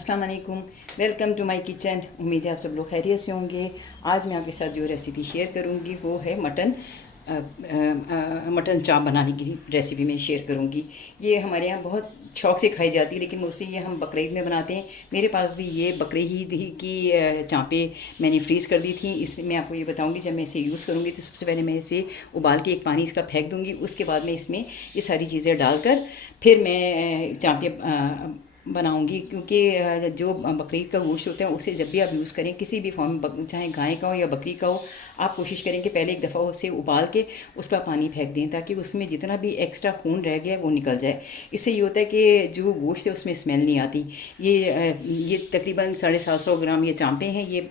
अस्सलाम वालेकुम, welcome to my kitchen. उम्मीद है आप सब लोग खैरियत से होंगे। आज मैं आपके साथ जो रेसिपी शेयर करूंगी वो है मटन चाप बनाने की रेसिपी मैं शेयर करूंगी। ये हमारे यहाँ बहुत शौक से खाई जाती है, लेकिन मोस्टली ये हम बकरीद में बनाते हैं। मेरे पास भी ये बकरी ईद की चाँपें मैंने फ्रीज़ कर दी थी। इसमें आपको ये बताऊंगी, जब मैं इसे यूज़ करूँगी तो सबसे पहले मैं इसे उबाल के एक पानी इसका फेंक दूँगी। उसके बाद मैं इसमें ये सारी चीज़ें डालकर फिर मैं चाँपें बनाऊंगी, क्योंकि जो बकरीद का गोश्त होता है उसे जब भी आप यूज़ करें किसी भी फॉर्म में, चाहे गाय का हो या बकरी का हो, आप कोशिश करें कि पहले एक दफ़ा उसे उबाल के उसका पानी फेंक दें, ताकि उसमें जितना भी एक्स्ट्रा खून रह गया वो निकल जाए। इससे ये होता है कि जो गोश्त है उसमें स्मेल नहीं आती। ये तकरीबन 750 ग्राम ये चाँपें हैं। ये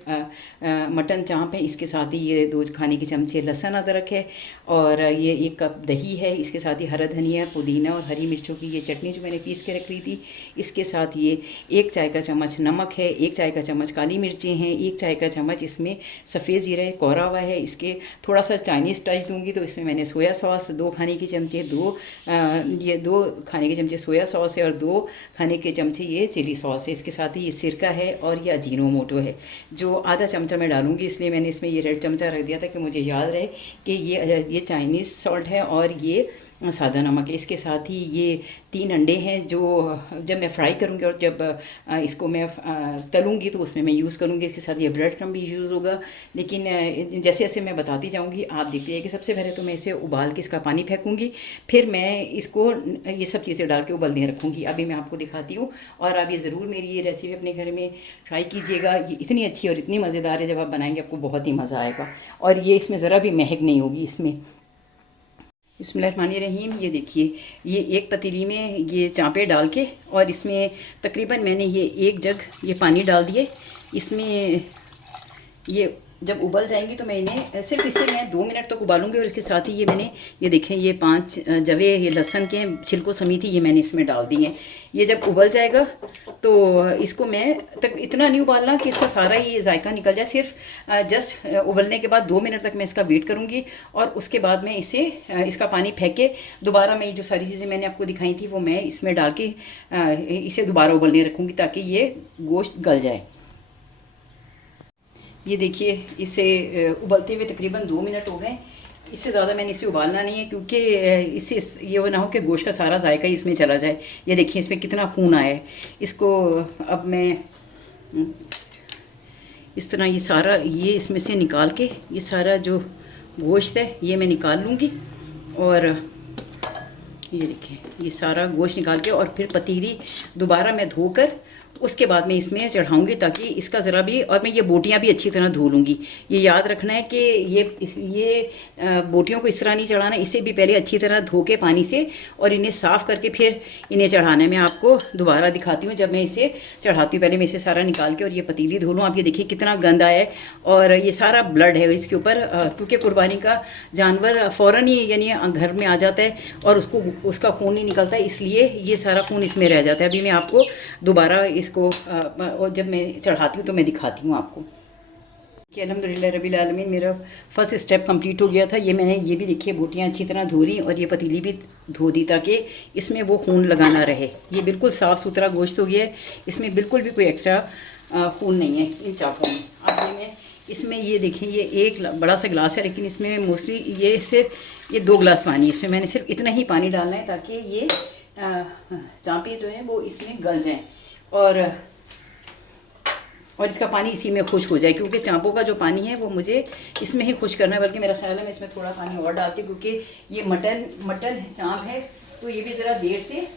मटन चाँप है। इसके साथ ही ये 2 खाने के चमचे लहसुन अदरक है, और ये 1 कप दही है। इसके साथ ही हरा धनिया, पुदीना और हरी मिर्चों की ये चटनी जो मैंने पीस के रख ली थी। इसके साथ ये 1 चाय का चम्मच नमक है, 1 चाय का चम्मच काली मिर्चें हैं, 1 चाय का चम्मच इसमें सफ़ेद ज़ीरा कोरा हुआ है। इसके थोड़ा सा चाइनीज़ टच दूंगी, तो इसमें मैंने सोया सॉस 2 खाने के चमचे, 2 खाने के चमचे सोया सॉस है, और 2 खाने के चमचे ये चिली सॉस है। इसके साथ ही ये सिरका है और ये अजीनोमोटो है, जो आधा चमचा मैं डालूंगी। इसलिए मैंने इसमें ये रेड चमचा रख दिया था कि मुझे याद रहे कि ये चाइनीज़ सॉल्ट है और ये सादा नमक है। इसके साथ ही ये 3 अंडे हैं, जो जब मैं फ्राई करूँगी और जब इसको मैं तलूँगी तो उसमें मैं यूज़ करूँगी। इसके साथ ये ब्रेड क्रम्ब भी यूज़ होगा, लेकिन जैसे जैसे मैं बताती जाऊँगी आप देखते हैं कि सबसे पहले तो मैं इसे उबाल के इसका पानी फेंकूँगी, फिर मैं इसको ये सब चीज़ें डाल के उबलने रखूँगी। अभी मैं आपको दिखाती हूँ, और आप ये ज़रूर मेरी ये रेसिपी अपने घर में ट्राई कीजिएगा। ये इतनी अच्छी और इतनी मज़ेदार है, जब आप बनाएंगे आपको बहुत ही मज़ा आएगा, और ये इसमें ज़रा भी महक नहीं होगी इसमें। बिस्मिल्लाहिर्रहमानिर्रहीम। ये देखिए, ये एक पतीली में ये चाँपें डाल के, और इसमें तकरीबन मैंने ये 1 जग ये पानी डाल दिए। इसमें ये जब उबल जाएंगी तो मैं इन्हें सिर्फ इसे मैं 2 मिनट तक उबालूंगी। और इसके साथ ही ये मैंने ये देखें, ये 5 जवे ये लहसुन के छिलकों समेत ही ये मैंने इसमें डाल दी हैं। ये जब उबल जाएगा तो इसको मैं तक इतना नहीं उबालना कि इसका सारा ये जायका निकल जाए। सिर्फ जस्ट उबलने के बाद 2 मिनट तक मैं इसका वेट करूँगी, और उसके बाद मैं इसे इसका पानी फेंक के दोबारा मैं जो सारी चीज़ें मैंने आपको दिखाई थी वो मैं इसमें डाल के इसे दोबारा उबलने रखूँगी, ताकि ये गोश्त गल जाए। ये देखिए, इसे उबलते हुए तकरीबन 2 मिनट हो गए। इससे ज़्यादा मैंने इसे उबालना नहीं है, क्योंकि इससे ये ना हो कि गोश्त का सारा जायका इसमें चला जाए। ये देखिए इसमें कितना खून आया है। इसको अब मैं इस तरह ये सारा ये इसमें से निकाल के ये सारा जो गोश्त है ये मैं निकाल लूँगी, और ये देखिए ये सारा गोश्त निकाल के, और फिर पतीली दोबारा मैं धोकर उसके बाद मैं इसमें चढ़ाऊँगी, ताकि इसका ज़रा भी, और मैं ये बोटियाँ भी अच्छी तरह धो लूँगी। ये याद रखना है कि ये बोटियों को इस तरह नहीं चढ़ाना, इसे भी पहले अच्छी तरह धो के पानी से और इन्हें साफ़ करके फिर इन्हें चढ़ाना है। मैं आपको दोबारा दिखाती हूँ जब मैं इसे चढ़ाती हूँ। पहले मैं इसे सारा निकाल के और ये पतीली धो लूँ। आप ये देखिए कितना गंद आया है, और ये सारा ब्लड है इसके ऊपर, क्योंकि कुर्बानी का जानवर फ़ौरन ही यानी घर में आ जाता है और उसका खून नहीं निकलता, इसलिए ये सारा खून इसमें रह जाता है। अभी मैं आपको दोबारा इसको जब मैं चढ़ाती हूँ तो मैं दिखाती हूँ आपको कि अल्हम्दुलिल्लाह रब्बिल आलमीन मेरा फर्स्ट स्टेप कंप्लीट हो गया था। ये मैंने ये भी देखिए बोटियाँ अच्छी तरह धो ली, और ये पतीली भी धो दी, ताकि इसमें वो खून लगाना रहे। ये बिल्कुल साफ़ सुथरा गोश्त हो गया है, इसमें बिल्कुल भी कोई एक्स्ट्रा खून नहीं है इन चापों में। अब मैं इसमें ये देखें, ये एक बड़ा सा गिलास है, लेकिन इसमें मोस्टली ये सिर्फ ये 2 गिलास पानी है। इसमें मैंने सिर्फ इतना ही पानी डालना है, ताकि ये चाँपें जो हैं वो इसमें गल जाएँ, और इसका पानी इसी में खुश्क हो जाए, क्योंकि चाँपों का जो पानी है वो मुझे इसमें ही खुश्क करना है। बल्कि मेरा ख्याल है मैं इसमें थोड़ा पानी और डालती हूँ, क्योंकि ये मटन चाँप है, तो ये भी ज़रा देर से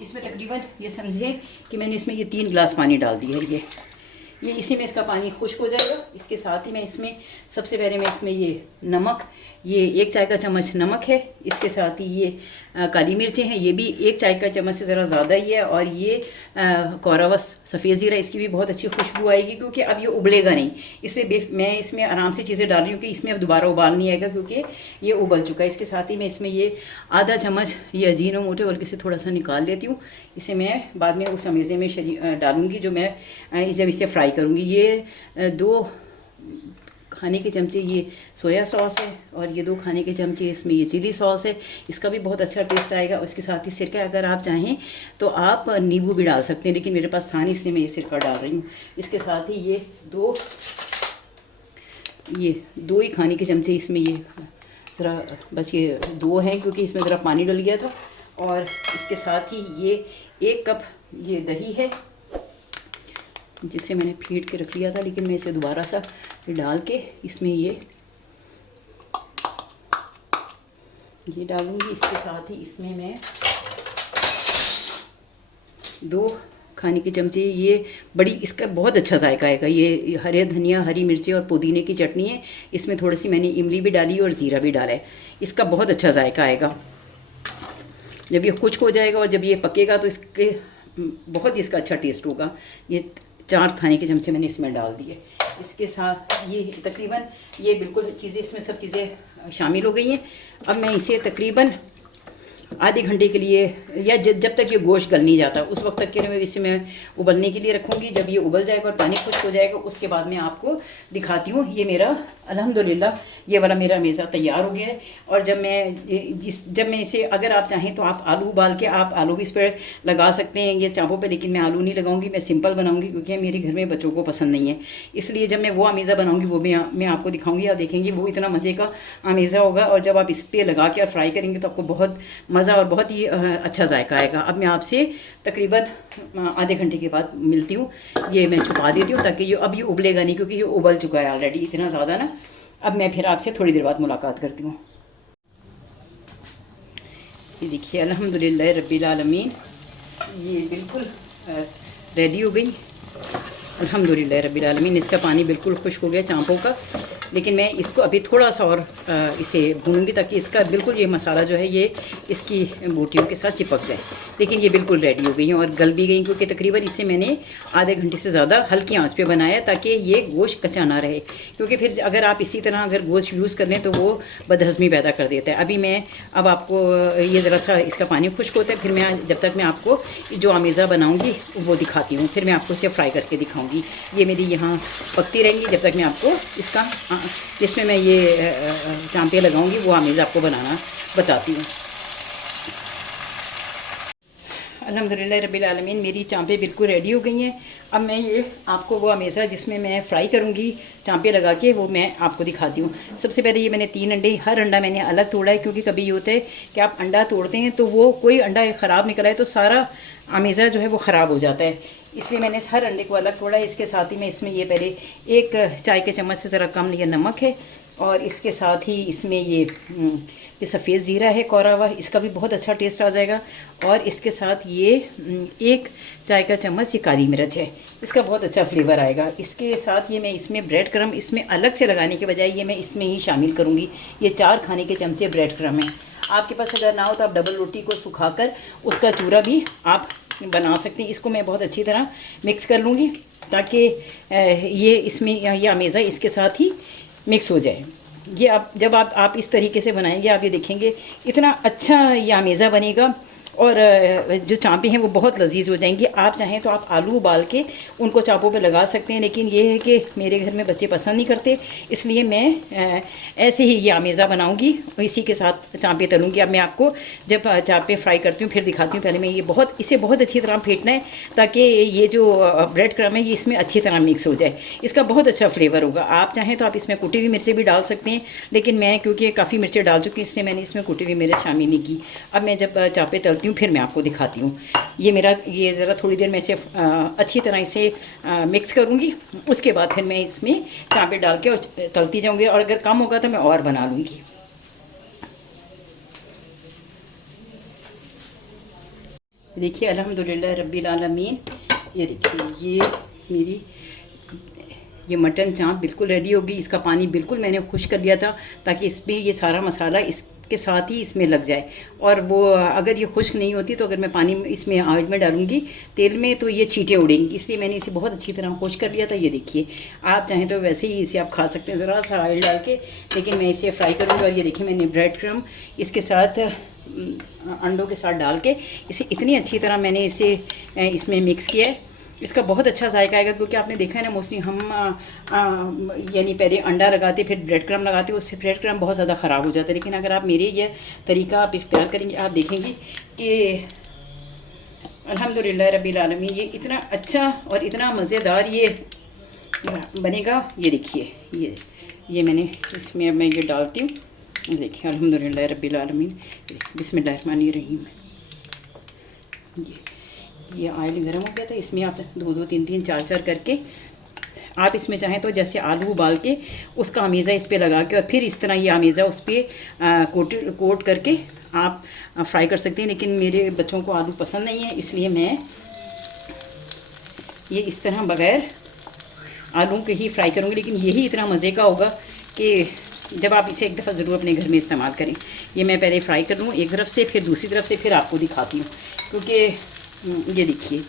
इसमें तकरीबन ये समझिए कि मैंने इसमें ये 3 गिलास पानी डाल दिया है। ये इसी में इसका पानी खुश्क हो जाएगा। इसके साथ ही मैं इसमें सबसे पहले मैं इसमें ये नमक, ये 1 चाय का चम्मच नमक है। इसके साथ ही ये काली मिर्चें हैं, ये भी 1 चाय का चम्मच से ज़रा ज़्यादा ही है, और ये कोरावस सफ़ेद ज़ीरा, इसकी भी बहुत अच्छी खुशबू आएगी, क्योंकि अब ये उबलेगा नहीं। इससे मैं इसमें आराम से चीज़ें डाल रही हूँ कि इसमें अब दोबारा उबाल नहीं आएगा, क्योंकि ये उबल चुका है। इसके साथ ही मैं इसमें ये आधा चम्मच ये अजीनोमोटो, बल्कि से थोड़ा सा निकाल लेती हूँ। इसे मैं बाद में उस अमेज़े में डालूँगी, जो मैं जब इसे फ्राई करूँगी। ये 2 खाने के चमचे ये सोया सॉस है और ये 2 खाने के चमचे इसमें ये चिली सॉस है। इसका भी बहुत अच्छा टेस्ट आएगा। और इसके साथ ही सिरका, अगर आप चाहें तो आप नींबू भी डाल सकते हैं, लेकिन मेरे पास था नहीं इसलिए मैं ये सिरका डाल रही हूँ। इसके साथ ही ये 2 ही खाने के चमचे इसमें ये ज़रा बस ये 2 हैं क्योंकि इसमें ज़रा पानी डल गया था। और इसके साथ ही ये 1 कप ये दही है जिसे मैंने फेंट के रख लिया था, लेकिन मैं इसे दोबारा सा डाल के इसमें ये डालूँगी। इसके साथ ही इसमें मैं 2 खाने के चमचे ये बड़ी, इसका बहुत अच्छा जायका आएगा। ये हरे धनिया, हरी मिर्ची और पुदीने की चटनी है। इसमें थोड़ी सी मैंने इमली भी डाली और ज़ीरा भी डाला है। इसका बहुत अच्छा जायका आएगा। जब ये खुश्क हो जाएगा और जब ये पकेगा तो इसके बहुत ही इसका अच्छा टेस्ट होगा। ये 4 खाने के चमचे मैंने इसमें डाल दिए। इसके साथ ये तकरीबन ये बिल्कुल चीज़ें, इसमें सब चीज़ें शामिल हो गई हैं। अब मैं इसे तकरीबन आधे घंटे के लिए या जब तक ये गोश्त गल नहीं जाता उस वक्त तक के लिए इसे मैं उबलने के लिए रखूँगी। जब ये उबल जाएगा और पानी खुश्क हो जाएगा उसके बाद मैं आपको दिखाती हूँ। ये मेरा अल्हम्दुलिल्लाह ये वाला मेरा मेज़ा तैयार हो गया है। और जब मैं इसे, अगर आप चाहें तो आप आलू उबाल के आप आलू भी इस पर लगा सकते हैं ये चापों पे, लेकिन मैं आलू नहीं लगाऊंगी, मैं सिंपल बनाऊंगी क्योंकि मेरे घर में बच्चों को पसंद नहीं है। इसलिए जब मैं वो आमेज़ा बनाऊंगी वो भी मैं आपको दिखाऊंगी। आप देखेंगे वो इतना मज़े का आमेज़ा होगा। और जब आप इस पर लगा के और फ्राई करेंगे तो आपको बहुत मज़ा और बहुत ही अच्छा जायका आएगा। अब मैं आपसे तकरीबन आधे घंटे के बाद मिलती हूँ। ये मैं छुपा देती हूँ ताकि अब ये उबलेगा नहीं क्योंकि ये उबल चुका है ऑलरेडी इतना ज़्यादा ना। अब मैं फिर आपसे थोड़ी देर बाद मुलाकात करती हूँ। ये देखिए अल्हम्दुलिल्लाह रब्बिल आलमीन ये बिल्कुल रेडी हो गई अल्हम्दुलिल्लाह रब्बिल आलमीन। इसका पानी बिल्कुल खुश्क हो गया चांपों का, लेकिन मैं इसको अभी थोड़ा सा और इसे भूनूंगी ताकि इसका बिल्कुल ये मसाला जो है ये इसकी बोटियों के साथ चिपक जाए। लेकिन ये बिल्कुल रेडी हो गई हैं और गल भी गई क्योंकि तकरीबन इसे मैंने आधे घंटे से ज़्यादा हल्की आंच पे बनाया ताकि ये गोश्त कच्चा ना रहे। क्योंकि फिर अगर आप इसी तरह अगर गोश्त यूज़ कर लें तो वो बदहज़मी पैदा कर देता है। अब आपको ये ज़रा सा इसका पानी खुश्क होता है, फिर मैं जब तक मैं आपको जो आमेज़ा बनाऊँगी वो दिखाती हूँ, फिर मैं आपको इसे फ्राई करके दिखाऊँगी। ये मेरी यहाँ पकती रहेंगी जब तक मैं आपको इसका जिसमें मैं ये चांपे लगाऊंगी वो आमेज़ा आपको बनाना बताती हूँ। अल्हम्दुलिल्लाह रब्बिल आलमीन मेरी चांपे बिल्कुल रेडी हो गई हैं। अब मैं ये आपको वो आमेज़ा जिसमें मैं फ्राई करूँगी चांपे लगा के वो मैं आपको दिखाती हूँ। सबसे पहले ये मैंने 3 अंडे, हर अंडा मैंने अलग तोड़ा है क्योंकि कभी ये होता है कि आप अंडा तोड़ते हैं तो वो कोई अंडा ख़राब निकला है तो सारा आमेज़ा जो है वो ख़राब हो जाता है, इसलिए मैंने हर अंडे को अलग तोड़ा है। इसके साथ ही मैं इसमें ये पहले 1 चाय के चम्मच से ज़रा कम ये नमक है और इसके साथ ही इसमें ये सफ़ेद ज़ीरा है कौरा हुआ, इसका भी बहुत अच्छा टेस्ट आ जाएगा। और इसके साथ ये 1 चाय का चम्मच ये काली मिर्च है, इसका बहुत अच्छा फ्लेवर आएगा। इसके साथ ये मैं इसमें ब्रेड क्रम्ब इसमें अलग से लगाने के बजाय ये मैं इसमें ही शामिल करूँगी। ये 4 खाने के चमचे ब्रेड क्रम्ब हैं। आपके पास अगर ना हो तो आप डबल रोटी को सुखाकर उसका चूरा भी आप बना सकते हैं। इसको मैं बहुत अच्छी तरह मिक्स कर लूँगी ताकि ये इसमें ये आमेज़ा इसके साथ ही मिक्स हो जाए। ये जब आप इस तरीके से बनाएंगे आप ये देखेंगे इतना अच्छा ये आमेज़ा बनेगा और जो चांपे हैं वो बहुत लजीज हो जाएंगी। आप चाहें तो आप आलू उबाल के उनको चापों पे लगा सकते हैं, लेकिन ये है कि मेरे घर में बच्चे पसंद नहीं करते, इसलिए मैं ऐसे ही ये आमेज़ा बनाऊंगी, इसी के साथ चांपे तलूँगी। अब मैं आपको जब चांपे फ्राई करती हूँ फिर दिखाती हूँ। पहले मैं इसे बहुत अच्छी तरह फेंटना है ताकि ये जो ब्रेड क्रम्ब है ये इसमें अच्छी तरह मिक्स हो जाए, इसका बहुत अच्छा फ्लेवर होगा। आप चाहें तो आप इसमें कुटी हुई मिर्चें भी डाल सकते हैं, लेकिन मैं क्योंकि काफ़ी मिर्चें डाल चुकी हूँ इसलिए मैंने इसमें कुटी हुई मिर्च शामिल नहीं की। अब मैं जब चांपे तलती हूँ फिर मैं आपको दिखाती हूँ। ये ज़रा थोड़ी देर में इसे अच्छी तरह इसे मिक्स करूँगी, उसके बाद फिर मैं इसमें चांपे डाल के और तलती जाऊँगी और अगर कम होगा तो मैं और बना लूँगी। देखिए अल्हम्दुलिल्लाह रब्बिल आलमीन ये देखिए ये मेरी मटन चाँप बिल्कुल रेडी होगी। इसका पानी बिल्कुल मैंने खुश्क कर लिया था ताकि इसमें ये सारा मसाला इसके साथ ही इसमें लग जाए। और वो अगर ये खुश्क नहीं होती तो अगर मैं पानी इसमें ऑयल में डालूँगी तेल में तो ये छींटे उड़ेंगी, इसलिए मैंने इसे बहुत अच्छी तरह खुश्क कर लिया था। ये देखिए आप चाहें तो वैसे ही इसे आप खा सकते हैं ज़रा सा ऑयल डाल के, लेकिन मैं इसे फ्राई करूँगी। और ये देखिए मैंने ब्रेड क्रम्ब इसके साथ अंडों के साथ डाल के इसे इतनी अच्छी तरह मैंने इसे इसमें मिक्स किया है इसका बहुत अच्छा जायका आएगा, क्योंकि आपने देखा है ना मोस्टली हम यानी पहले अंडा लगाते फिर ब्रेड क्रम लगाते, उससे ब्रेड क्रम बहुत ज़्यादा ख़राब हो जाता है। लेकिन अगर आप मेरे ये तरीका आप इख्तियार करेंगे, आप देखेंगे कि अल्हम्दुलिल्लाह रब्बिल आलमीन ये इतना अच्छा और इतना मज़ेदार ये बनेगा। ये देखिए, ये मैंने इसमें अब मैं ये डालती हूँ। देखिए अल्हम्दुलिल्लाह रब्बिल आलमीन, बिस्मिल्लाहिर्रहमानिर्रहीम। ये ऑयल गर्म हो गया था, इसमें आप 2-2 3-3 4-4 करके आप इसमें चाहें तो जैसे आलू उबाल के उसका अमीज़ा इस पर लगा के और फिर इस तरह ये अमीज़ा उस पर कोट करके आप फ्राई कर सकते हैं। लेकिन मेरे बच्चों को आलू पसंद नहीं है, इसलिए मैं ये इस तरह बग़ैर आलू के ही फ्राई करूँगी। लेकिन यही इतना मज़े का होगा कि जब आप इसे एक दफ़ा ज़रूर अपने घर में इस्तेमाल करें। ये मैं पहले फ्राई कर लूँ एक तरफ से, फिर दूसरी तरफ से फिर आपको दिखाती हूँ, क्योंकि ये देखिए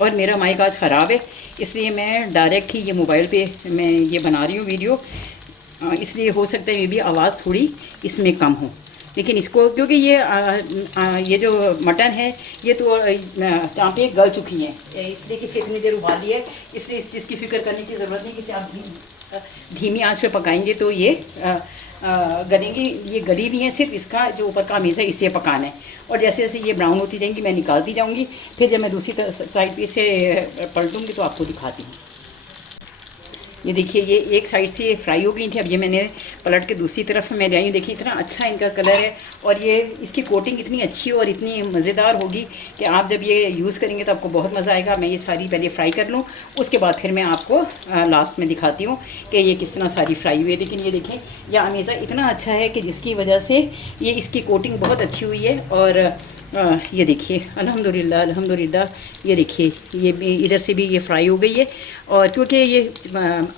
और मेरा माइक आज ख़राब है, इसलिए मैं डायरेक्ट ही ये मोबाइल पे मैं ये बना रही हूँ वीडियो, इसलिए हो सकता है मे भी आवाज़ थोड़ी इसमें कम हो। लेकिन इसको क्योंकि ये जो मटन है ये तो चाँपे गल चुकी हैं, इसलिए कि इसे इतनी देर उबाल लिया है, इसलिए इस चीज़ की फ़िक्र करने की ज़रूरत नहीं कि इसे आप धीमी आंच पे पकाएंगे तो ये गलेंगी। ये गली भी है, सिर्फ इसका जो ऊपर का अमीज़ है इसे पकाना है। और जैसे जैसे ये ब्राउन होती जाएंगी मैं निकालती जाऊंगी, फिर जब मैं दूसरी साइड पे इसे पलटूंगी तो आपको दिखाती हूँ। ये देखिए ये एक साइड से फ्राई हो गई थी, अब ये मैंने पलट के दूसरी तरफ मैं ले आई हूँ। देखिए इतना अच्छा इनका कलर है और ये इसकी कोटिंग इतनी अच्छी और इतनी मज़ेदार होगी कि आप जब ये यूज़ करेंगे तो आपको बहुत मज़ा आएगा। मैं ये सारी पहले फ्राई कर लूँ, उसके बाद फिर मैं आपको लास्ट में दिखाती हूँ कि ये किस तरह सारी फ्राई हुई है। लेकिन ये देखें यह अमीज़ा इतना अच्छा है कि जिसकी वजह से ये इसकी कोटिंग बहुत अच्छी हुई है। और ये देखिए अल्हम्दुलिल्लाह अल्हम्दुलिल्लाह, ये देखिए ये इधर से भी ये फ्राई हो गई है। और क्योंकि ये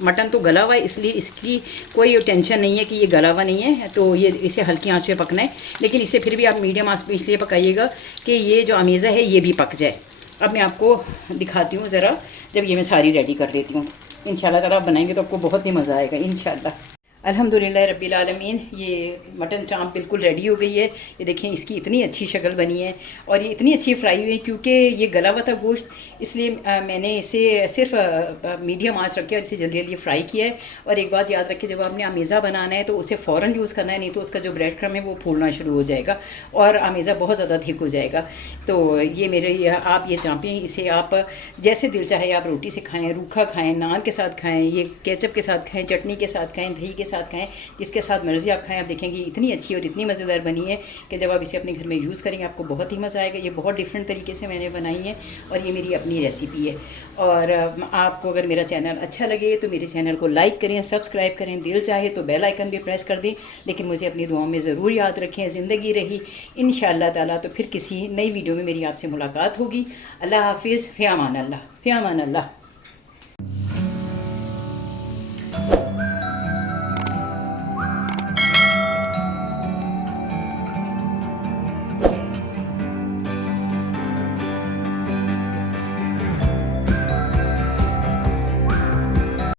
मटन तो गला हुआ है इसलिए इसकी कोई टेंशन नहीं है कि ये गला हुआ नहीं है, तो ये इसे हल्की आंच पे पकना है। लेकिन इसे फिर भी आप मीडियम आंच पे इसलिए पकाइएगा कि ये जो अमीज़ा है ये भी पक जाए। अब मैं आपको दिखाती हूँ ज़रा, जब ये मैं सारी रेडी कर देती हूँ। इंशाल्लाह ताला आप बनाएंगे तो आपको बहुत ही मज़ा आएगा इंशाल्लाह। अल्हम्दुलिल्लाह रब्बिल आलमीन, ये मटन चाँप बिल्कुल रेडी हो गई है। ये देखें इसकी इतनी अच्छी शक्ल बनी है और ये इतनी अच्छी फ्राई हुई है, क्योंकि ये गला हुआ था गोश्त, इसलिए मैंने इसे सिर्फ मीडियम आंच रख के और इसे जल्दी जल्दी फ्राई किया है। और एक बात याद रखें, जब आपने अमीज़ा बनाना है तो उसे फ़ौरन यूज़ करना है, नहीं तो उसका जो ब्रेड क्रम है वो फूलना शुरू हो जाएगा और अमीज़ा बहुत ज़्यादा थिक हो जाएगा। तो ये मेरे आप ये चाँपें, इसे आप जैसे दिल चाहे आप रोटी से खाएँ, रूखा खाएँ, नान के साथ खाएँ, ये केचप के साथ खाएँ, चटनी के साथ खाएँ, दही के साथ खाएं, जिसके साथ मर्ज़ी आप खाएं। आप देखेंगे इतनी अच्छी और इतनी मज़ेदार बनी है कि जब आप इसे अपने घर में यूज़ करेंगे आपको बहुत ही मज़ा आएगा। ये बहुत डिफरेंट तरीके से मैंने बनाई है और ये मेरी अपनी रेसिपी है। और आपको अगर मेरा चैनल अच्छा लगे तो मेरे चैनल को लाइक करें, सब्सक्राइब करें, दिल चाहे तो बेल आइकन भी प्रेस कर दें। लेकिन मुझे अपनी दुआओं में ज़रूर याद रखें। ज़िंदगी रही इंशाअल्लाह ताला तो फिर किसी नई वीडियो में मेरी आपसे मुलाकात होगी। अल्लाह हाफिज़, फ़ी अमान अल्लाह, फ़ी अमान अल्लाह।